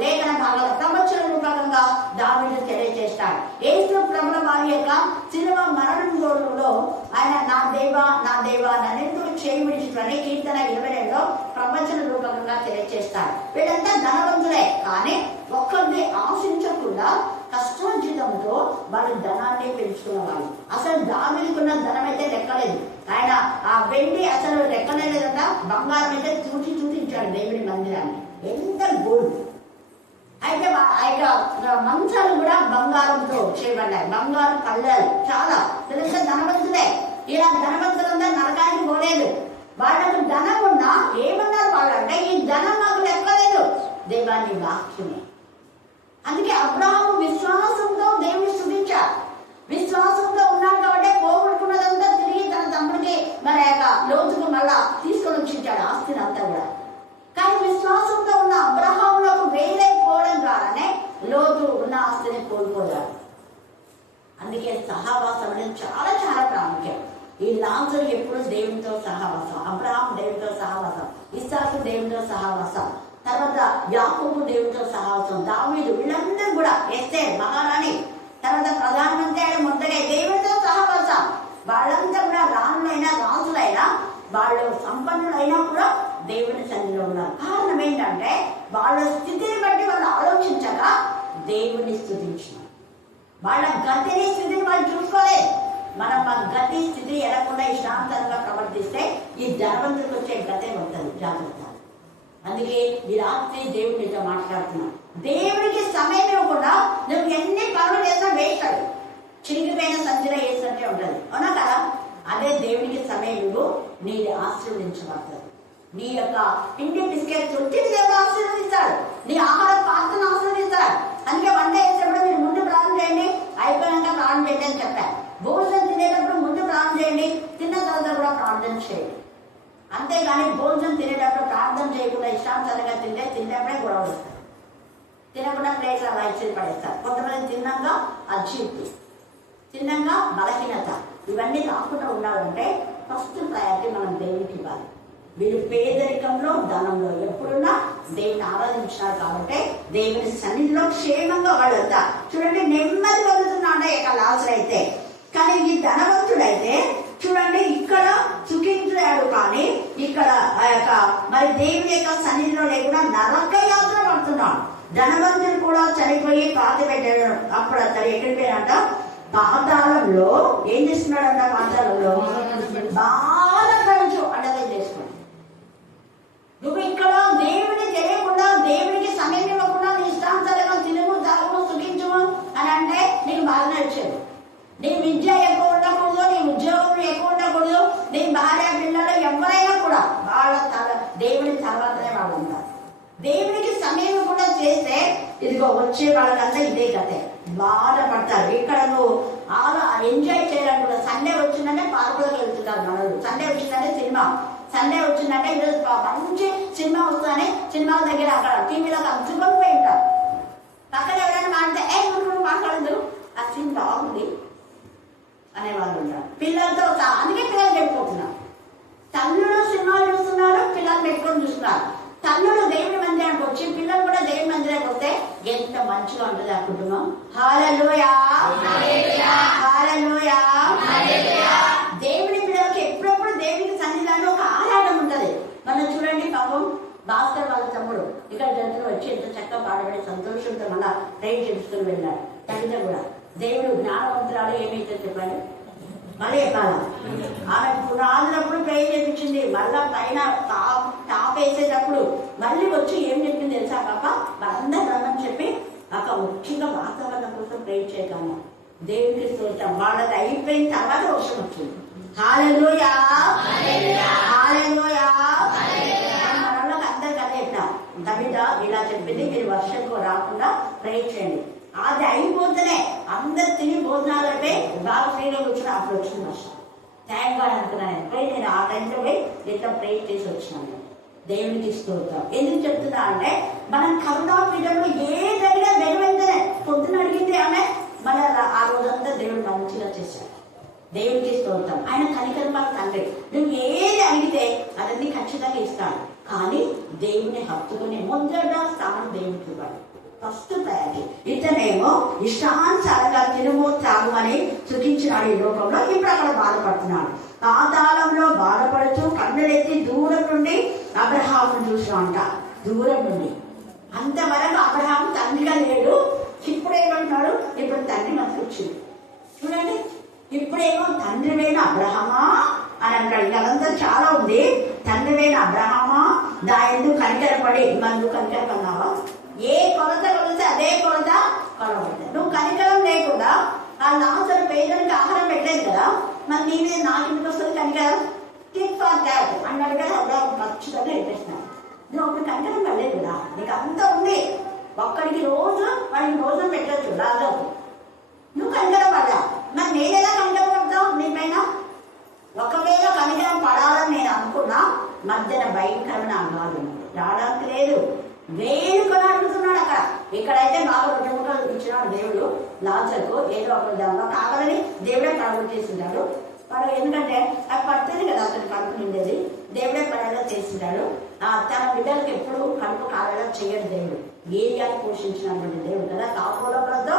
లేఖన భాగాల ప్రవచన రూపకంగా దావీదు తెలియజేస్తాడు. యేసు ప్రభుల వారి యొక్క శిలువ మరణంలో ఆయన నా దేవా నా దేవా నన్నెందుకు చేయి విడిచిపోయి కీర్తన 22లో ప్రవచన రూపకంగా తెలియజేస్తాడు. వీళ్ళంతా ధనవంతులే కానీ ఒక్కరిని ఆశించకుండా కష్టోచితంతో వాళ్ళు ధనాన్ని పెంచుకున్న వాళ్ళు. అసలు దావీదుకున్న ధనం అయితే లెక్కలేదు. ఆయన ఆ వెండి అసలు లెక్కలేదంట, బంగారం అయితే చూసి చూపించాడు దేవుని మందిరాన్ని. ఎంత గోల్డ్. అయితే ఆ యొక్క మంచాలు కూడా బంగారంతో చేయబడ్డాయి, బంగారం కళ్ళాలు చాలా. తెలుసా ధనవంతులే. ఇలా ధనవంతులంతా నరకానికి పోలేదు. వాళ్ళకు ధనం ఉన్నా ఏమన్నారు వాళ్ళు అంటే ఈ ధనం మాకు లెక్కలేదు, దేవాన్ని వాక్యమే. అందుకే అబ్రహాము విశ్వాసంతో దేవుని స్తుతించాడు. విశ్వాసంతో ఉన్నాడు కాబట్టి పోగొట్టుకున్నదంతా తిరిగి తన తమ్ముడికి మన యొక్క లోతుకు మళ్ళా తీసుకొని వచ్చించాడు ఆస్తిని అంతా కూడా. కానీ విశ్వాసంతో ఉన్న అబ్రహాములకు వేలైపోవడం ద్వారానే లోతు ఉన్న ఆస్తిని కోల్పోయాడు. అందుకే సహవాసం అనేది చాలా చాలా ప్రాముఖ్యం. ఈ లాజరు ఎప్పుడు దేవునితో సహవాసం, అబ్రహాం దేవునితో సహవాసం, ఇస్సాకు దేవునితో సహవాసం, తర్వాత యాకోబు దేవునితో సహవాసం, దావీదు, వీళ్ళందరూ కూడా ఎస్తేర్ మహారాణి, తర్వాత ప్రధానమంత్రి అయిన మొదటి దేవునితో సహవాసం. వాళ్ళంతా కూడా రాణులైనా రాజులైనా వాళ్ళు సంపన్నులైనా కూడా దేవుని సన్నిధిలో ఉన్నారు. కారణం ఏంటంటే వాళ్ళ స్థితిని బట్టి వాళ్ళు ఆలోచించగా దేవుని స్తుతించిన వాళ్ళ గతిని స్థితిని వాళ్ళు చూసుకోలేదు. మనం మా గతి స్థితి ఎలాకుండా ఇష్టాంతరంగా ప్రవర్తిస్తే ఈ ధనవంతులకు వచ్చే గతే ఉంటుంది. జాగ్రత్త. అందుకే ఈ రాత్రి దేవునితో మాట్లాడుతున్నాను. దేవుడికి సమయం ఇవ్వకుండా నువ్వు ఎన్ని పనులు చేసినా వేస్ట్. అది చిరిగిపోయిన సంచిలో వేసినట్టే ఉంటుంది, అవునా కదా? అదే దేవుడికి సమయం ఇవ్వు, నీది ఆశీర్వదించబడుతుంది. నీ యొక్క ఇంటి బిస్కెట్స్ వచ్చింది దేవుడు ఆశీర్వదిస్తాడు, నీ ఆహార పాత్రను ఆశీర్వదిస్తాడు. అందుకే వంట చేసేటప్పుడు మీరు ముందు ప్రార్థన చేయండి, అయిపోయాక ప్రార్థన చేయండి అని చెప్పారు. భోజనం తినేటప్పుడు ముందు ప్రార్థన చేయండి, తిన్న తర్వాత కూడా ప్రార్థన చేయండి. అంతేగాని భోజనం తినేటప్పుడు ప్రార్థన చేయకుండా ఇష్టాంతరంగా తినేటప్పుడే గొడవ వస్తారు. తినకుండా ప్లేట్ల రైస్ పడేస్తారు. కొంతమంది తిన్నాక అజీర్తి, తిన్నాక బలహీనత, ఇవన్నీ కాకుండా ఉండాలంటే ఫస్ట్ ప్రయారిటీ మనం దేవునికి ఇవ్వాలి. వీళ్ళు పేదరికంలో ధనంలో ఎప్పుడున్నా దేవుని ఆరాధించినారు కాబట్టి దేవుని సన్నిధిలో క్షేమంగా వాళ్ళంతా చూడండి నెమ్మది పొందుతున్నాడు ఇక లాజరు అయితే. కానీ ఈ ధనవంతుడైతే చూడండి ఇక్కడ సుఖించాడు, కానీ ఇక్కడ ఆ యొక్క మరి దేవుని యొక్క సన్నిధిలో లేకుండా నరక యాత్ర పడుతున్నాడు. ధనవంతుడు కూడా చనిపోయి పాతి పెట్టాడు. అప్పుడు అతను ఎక్కడికి పోయాడంట, పాతాళంలో ఏం చేస్తున్నాడంట, పాతాళంలో బాగా ఖర్చు అడగలు చేసుకోండి. నువ్వు ఇక్కడ దేవుని తెలియకుండా దేవునికి సమయం ఇవ్వకుండా నీ ఇష్టాంతరంగా తినుము తాగుము సుఖించుము అని అంటే నీకు బాగానే వచ్చేది. నీ విద్య ఎక్కువ ఉండకూడదు, నీ ఉద్యోగం ఎక్కువ ఉండకూడదు, నీ భార్య పిల్లలు ఎవరైనా కూడా వాళ్ళ దేవుని తర్వాతనే వాళ్ళు ఉంటారు. దేవునికి సమయం కూడా చేస్తే ఇదిగో వచ్చే వాళ్ళకంతా ఇదే కథే, బాధపడతారు. ఇక్కడ నువ్వు ఎంజాయ్ చేయాలని కూడా సండే వచ్చిందంటే పార్కులకు వెళ్తున్నారు మనలు, సండే వచ్చిందంటే సినిమా, సండే వచ్చిందంటే ఈరోజు మంచి సినిమా వస్తుందని సినిమాల దగ్గర అక్కడ టీవీలో అంచుకొని పోయి ఉంటారు. పక్కన ఎవరైనా మాట్లాడితే నువ్వు మాట్లాడదు ఆ సీన్ బాగుంది అనేవాళ్ళు ఉంటారు. పిల్లలతో అందుకే పిల్లలు వెళ్ళిపోతున్నారు. తల్లులు సినిమాలు చూస్తున్నారు, పిల్లలు పెట్టుకొని చూస్తున్నారు. తల్లులు దేవుని మందిరానికి వచ్చి పిల్లలు కూడా దేవుని మందిరానికి వస్తే ఎంత మంచిగా ఉంటుంది ఆ కుటుంబం. హల్లెలూయా హల్లెలూయా. దేవుని పిల్లలకి ఎప్పుడప్పుడు దేవునికి సన్నిధానంలో ఒక ఆరాధన ఉంటది. మనం చూడండి పాపం భాస్కర్ వాళ్ళ తమ్ముడు ఇక్కడ జంతువులు వచ్చి ఎంత చక్కగా పాడబడి సంతోషంతో మళ్ళా ప్రేర్ చేసుకుని వెళ్ళాడు. తల్లితో కూడా దేవుడు జ్ఞానవంతురాలు ఏమైతే చెప్పాడు మళ్ళీ చెప్పాలా, ఆమె పునాదినప్పుడు ప్రేర్ చేయించింది. మళ్ళా పైన టాప్ వేసేటప్పుడు మళ్ళీ వచ్చి ఏం చెప్పింది తెలుసా పాప, వాళ్ళందరూ రమ్మని చెప్పి అక్కడ ముఖ్యంగా వాతావరణం కోసం ప్రేర్ చేయగలము. దేవుడికి స్తోత్రం. వాళ్ళది అయిపోయిన తర్వాత వర్షం వచ్చింది. హల్లెలూయా హల్లెలూయా. మనలోకి అందరికి అదే చెప్పినా దవిద ఇలా చెప్పింది, మీరు వర్షంకు రాకుండా ప్రేర్ చేయండి. అది అయిపోతేనే అందరు తిని భోజనాలు అయిపోయి బాగా ఫ్రీగా కూర్చుని అప్పుడు వచ్చింది వర్షం. థ్యాంక్ గాడ్ అనుకున్నాను. పోయి నేను ఆ టైంలో పోయి ఇంత ప్రేర్ చేసి వచ్చినాను. దేవునికి స్తోత్రం. ఎందుకు చెప్తున్నా అంటే మనం కరుణా పీఠంలో ఏదైనా వెంటనే పొద్దున అడిగింది ఆమె మన ఆ రోజంతా దేవుడు మంచిగా చేశాడు. దేవునికి స్తోత్రం. ఆయన కనికరమ తండ్రి. నువ్వు ఏది అడిగితే అదన్నీ ఖచ్చితంగా ఇస్తాడు. కానీ దేవుని హత్తుకుని మొదట స్థానం దేవునికి ఇవ్వాలి. ఫస్ట్ తయారీ. ఇతనేమో ఇష్టానుసారంగా తినుము త్రాగుమని సుఖించినాడు ఈ లోకంలో. ఇప్పుడు అక్కడ బాధపడుతున్నాడు. పాతాళంలో బాధపడుతూ కన్నులెత్తి దూరం నుండి అబ్రహామును చూసినాంట. దూరం నుండి అంతవరకు అబ్రహాము తండ్రిగా లేడు. ఇప్పుడు ఏమంటున్నాడు, ఇప్పుడు తండ్రి మనకు వచ్చింది. చూడండి, ఇప్పుడేమో తండ్రివైన అబ్రహమా అని అంటాడు. ఇదంతా చాలా ఉంది. తండ్రివైన అబ్రహమా దా ఎందుకు కనికరపడి మందు కనికరపడినావా? ఏ కొలత కొలితే అదే కొలత కొలబడతాయి. నువ్వు కనికరం లేకుండా ఆ లాజరు పేదలకు ఆహారం పెట్టలేదు కదా, మరి నీవే నాకు ఇంటికి వస్తుంది కనికరం. టిక్ ఫర్ దాట్ అన్నాడు కదా, అబ్రహాము ఖచ్చితంగా చెప్పేసినాడు. నువ్వు ఒకటి కనికరం పడలేదు కదా, నీకు అంతా ఉంది. ఒక్కడికి రోజు వాడికి భోజనం పెట్టచ్చు లాజరుకు, నువ్వు కనికరం పడ్డా. మరి నేనేలా కనికరం పడతావు నీ పైన? ఒకవేళ కనికరం పడాలని నేను అనుకున్నా మధ్యన భయంకరమైన అన్నాలు రావడానికి లేదు. వేడుకొని అడుగుతున్నాడు అక్కడ. ఇక్కడైతే బాగా ముఖముఖాలు ఇచ్చినాడు దేవుడు లాజరుకు. ఏదో ఒక దానిలో కావాలని దేవుడే కడుపు చేసింటాడు వాడు. ఎందుకంటే అది పడుతుంది కదా అతను కడుపు నిండేది. దేవుడే పడేలా చేసింటాడు. తన బిడ్డలకు ఎప్పుడు కడుపు కాలేలా చేయడు దేవుడు. ఏరియాని పోషించినటువంటి దేవుడు కదా, కాపులతో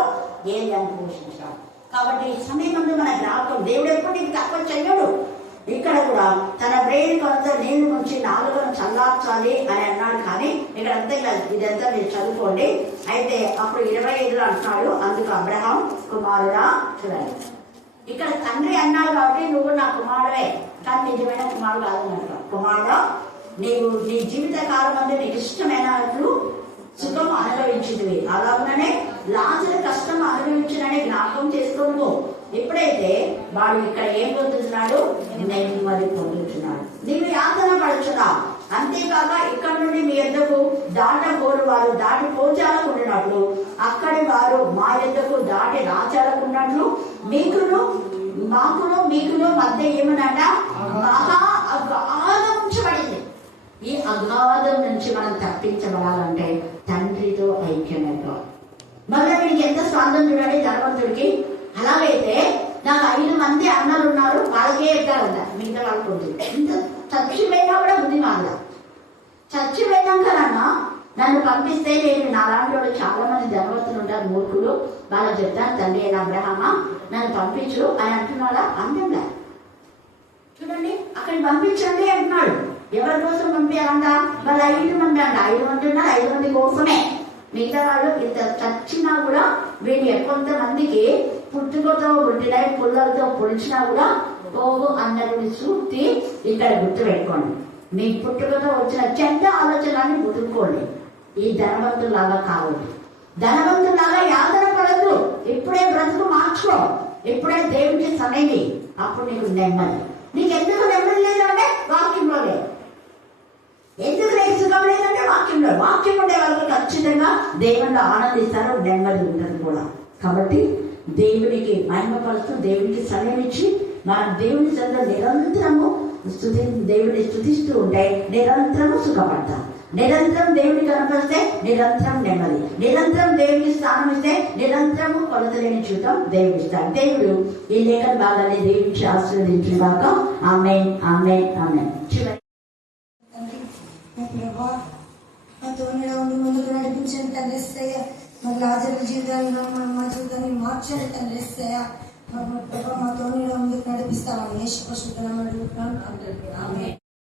ఏరియాని పోషించాడు. కాబట్టి ఈ సమయం ముందు మన జ్ఞాపకం, దేవుడు ఎప్పుడు నీకు తక్కువ చెయ్యడు. ఇక్కడ కూడా తన బ్రెయిన్ కొంత నీళ్లు నుంచి నాలుగును చల్లార్చాలి అని అన్నాడు. కానీ ఇక్కడంతా ఇదంతా మీరు చదువుకోండి. అయితే అప్పుడు 25 అంటున్నాడు, అందుకు అబ్రహాం కుమారుడా. చూడండి, ఇక్కడ తండ్రి అన్నాడు కాబట్టి నువ్వు నా కుమారుడే, కానీ నిజమైన కుమారుడు కాదన్నట్టు. కుమారుడా, నీవు నీ జీవిత కాలం అందు నీకు ఇష్టమైనట్లు సుఖం అనుభవించింది, అలాగనే లాజరు కష్టం అనుభవించినని జ్ఞాపకం చేసుకోను. ఎప్పుడైతే వాడు ఇక్కడ ఏం పొందుతున్నాడు, నెమ్మది పొందుతున్నాడు. నీవు యాతన పడుచున్నావు. అంతేకాక ఇక్కడ నుండి మీ యొద్దకు దాటబోరు వారు దాటి పోచాలకున్నట్లు, అక్కడి వారు మా యొద్దకు దాటి రాచాలకున్నట్లు మీకును మధ్య ఏమనంట మహా అగాధం ఉంచబడింది. ఈ అగాధం నుంచి మనం తప్పించబడాలంటే తండ్రితో ఐక్యమయ్యా. మళ్ళీ వీడికి ఎంత స్వార్థం చూడండి ధనవంతుడికి. అలాగైతే నాకు 5 మంది అన్నలు ఉన్నారు, వాళ్ళకే ఎక్కాలంట, మిగతా వాళ్ళకు ఎంత చచ్చిపోయినా కూడా బుద్ధి మారల. చచ్చిపోయినాకనన్నా నన్ను పంపిస్తే నేను నాలాంటి వాళ్ళు చాలా మంది ధనవంతులు ఉంటారు, మూర్ఖులు, వాళ్ళకి చెప్తాను తండ్రి అయిన అబ్రహామా నన్ను పంపించు అని అంటున్నాడా? అంటుందా? చూడండి, అక్కడికి పంపించండి అంటున్నాడు. ఎవరి కోసం పంపించాలంట? వాళ్ళు 5 మంది అంట. 5 మంది ఉన్నారు, 5 మంది కోసమే. మిగతా వాళ్ళు ఇంత చచ్చినా కూడా వీళ్ళు కొంతమందికి పుట్టుకతో పుట్టినవి పుల్లలతో పొడిచినా కూడా పోగు అన్నది సూక్తి ఇక్కడ గుర్తు పెట్టుకోండి. మీ పుట్టుకతో వచ్చిన చెడ్డ ఆలోచనని ముదురుకోండి. ఈ ధనవంతులాగా కావద్దు, ధనవంతులాగా యాతన పడద్దు. ఇప్పుడే బ్రతుకు మార్చుకో, ఇప్పుడే దేవుడికి సమయం, అప్పుడు నీకు నెమ్మది. నీకెందుకు నెమ్మది లేదంటే వాక్యంలో లేదు. ఎందుకు లేదు సుఖం లేదంటే వాక్యంలో. వాక్యం ఉండే వాళ్ళకి ఖచ్చితంగా దేవుళ్ళు ఆనందిస్తారు, నెమ్మది ఉంటుంది కూడా. కాబట్టి దేవునికి మహిమపరుస్తూ దేవునికి సమయం ఇచ్చి మనం దేవుని చెంత నిరంతరము దేవుని స్తుతిస్తూ ఉంటే నిరంతరము సుఖపడతాం. నిరంతరం దేవుని కనపరిస్తే నిరంతరం నెమ్మది, నిరంతరం దేవునికి స్థానం ఇస్తే నిరంతరము కొలతలేని చూద్దాం దేవుడు ఇస్తాడు. దేవుడు ఈ లేఖన భాగాన్ని దేవునికి ఆశీర్వదించుగాక. ఆమేన్, ఆమేన్, ఆమేన్. మాతో ఉండి ముందుకు నడిపించండి తండ్రి యేసయ్య. మరి లాజరు జీవితాన్ని మా జీవితాన్ని మార్చండి తండ్రి యేసయ్య. మాతో ముందుకు నడిపిస్తామని యేసు పరిశుద్ధ నామములో అడుగుతున్నాను. ఆమేన్.